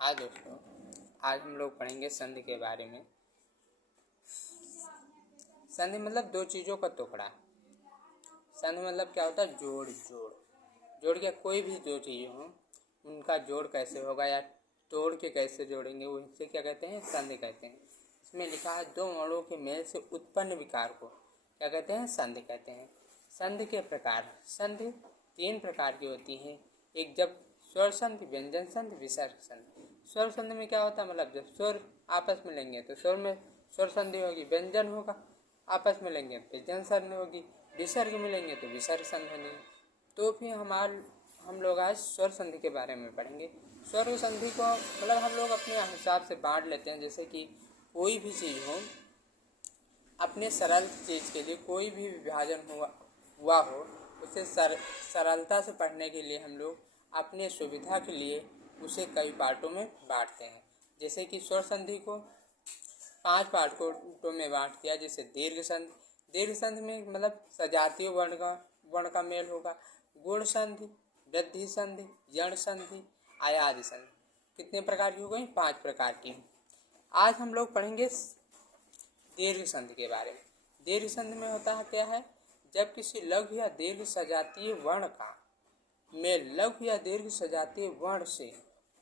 हाँ दोस्तों, आज हम लोग पढ़ेंगे संधि के बारे में। संधि मतलब दो चीज़ों का टुकड़ा। संधि मतलब क्या होता है? जोड़। जोड़ क्या? कोई भी दो चीज़ें हों उनका जोड़ कैसे होगा या तोड़ के कैसे जोड़ेंगे, वो इनसे क्या कहते हैं? संधि कहते हैं। इसमें लिखा है दो वर्णों के मेल से उत्पन्न विकार को क्या कहते हैं? संधि कहते हैं। संधि के प्रकार। संधि तीन प्रकार की होती हैं। एक जब स्वर संधि, व्यंजन संधि, विसर्ग संधि। स्वर संधि में क्या होता है? मतलब जब स्वर आपस में लेंगे तो स्वर में स्वर संधि होगी, व्यंजन होगा, आपस में लेंगे व्यंजन संधि होगी, विसर्ग में लेंगे तो विसर्ग संधि नहीं। तो फिर हम लोग आज स्वर संधि के बारे में पढ़ेंगे। स्वर संधि को मतलब हम लोग अपने हिसाब से बांट लेते हैं। जैसे कि कोई भी चीज़ हो, अपने सरल चीज़ के लिए कोई भी विभाजन हुआ हो, उसे सरलता से पढ़ने के लिए हम लोग अपने सुविधा के लिए उसे कई पार्टों में बांटते हैं। जैसे कि स्वर संधि को 5 पार्टों में बांट दिया। जैसे दीर्घ संधि। दीर्घ संधि में मतलब सजातीय वर्ण का मेल होगा। गुण संधि, वृद्धि संधि, यण संधि, आयादी संधि। कितने प्रकार की हो गई? 5 प्रकार की। आज हम लोग पढ़ेंगे दीर्घ संधि के बारे में। दीर्घ संधि में होता है क्या है? जब किसी लघु या दीर्घ सजातीय वर्ण का मेल लघु या दीर्घ सजातीय वर्ण से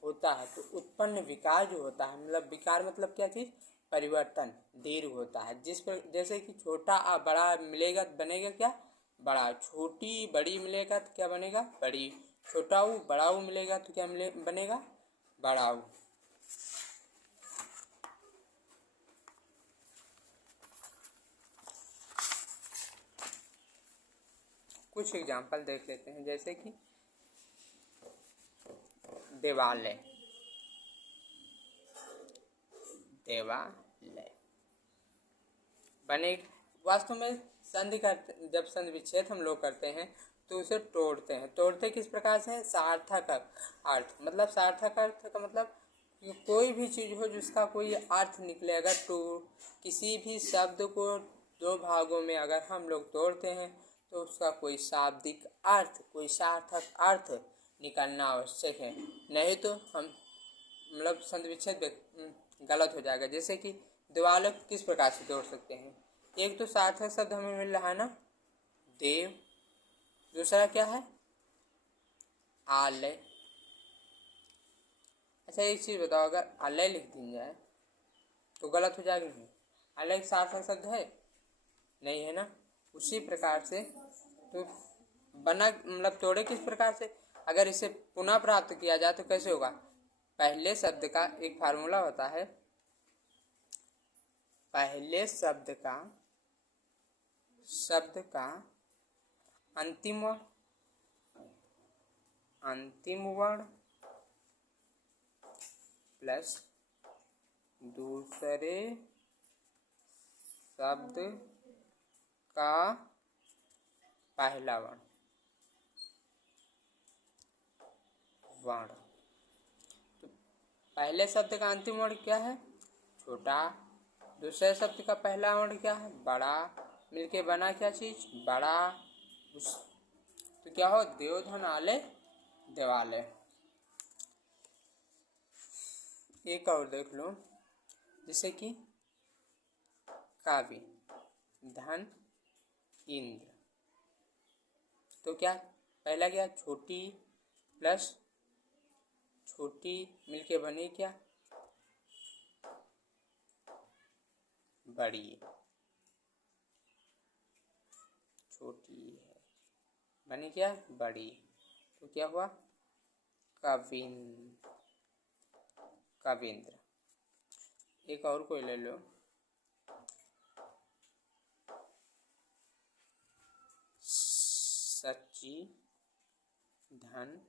होता है तो उत्पन्न विकार जो होता है, मतलब विकार मतलब क्या चीज़? परिवर्तन, दीर्घ होता है। जिस पर जैसे कि छोटा आ बड़ा मिलेगा तो बनेगा क्या? बड़ा। छोटी बड़ी मिलेगा तो क्या बनेगा? बड़ी। छोटा ऊ बड़ा ऊ मिलेगा तो क्या बनेगा? बड़ा ऊ। कुछ एग्जाम्पल देख लेते हैं। जैसे कि देवालय, देवालय बने। वास्तव में संधि करते, जब संधि विच्छेद हम लोग करते हैं तो उसे तोड़ते हैं। तोड़ते किस प्रकार से? सार्थक अर्थ। मतलब सार्थक अर्थ का मतलब कोई भी चीज़ हो जिसका कोई अर्थ निकले। अगर तो किसी भी शब्द को दो भागों में अगर हम लोग तोड़ते हैं तो उसका कोई शाब्दिक अर्थ, कोई सार्थक अर्थ निकलना आवश्यक है, नहीं तो हम मतलब संधि विच्छेद गलत हो जाएगा। जैसे कि दिवालों को किस प्रकार से तोड़ सकते हैं? एक तो सार्थक शब्द हमें मिल रहा है ना, देव। दूसरा क्या है? आलय। अच्छा एक चीज़ बताओ, अगर आलय लिख दी जाए तो गलत हो जाएगा नहीं? आलय सार्थक शब्द है नहीं, है ना? उसी प्रकार से तो बना मतलब तोड़े किस प्रकार से? अगर इसे पुनः प्राप्त किया जाए तो कैसे होगा? पहले शब्द का एक फार्मूला होता है। पहले शब्द का अंतिम वर्ण प्लस दूसरे शब्द का पहला वर्ण। तो पहले शब्द का अंतिम वर्ण क्या है? छोटा। दूसरे शब्द का पहला वर्ण क्या है? बड़ा। मिलके बना क्या चीज? बड़ा। तो क्या हो? देवधन आलय, देवालय। एक और देख लो। जैसे कि काव्य, धन, इंद्र। तो क्या पहला क्या? छोटी प्लस छोटी मिलके बनी क्या? बड़ी। छोटी है बनी क्या? बड़ी। तो क्या हुआ? कविंद्र। एक और कोई ले लो। सच्ची धन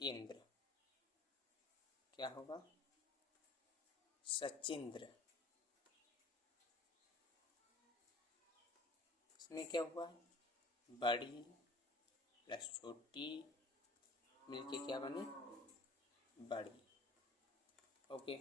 इंद्र। क्या होगा? सचिंद्र। इसमें क्या हुआ? बड़ी प्लस छोटी मिलके क्या बनी? बड़ी। ओके।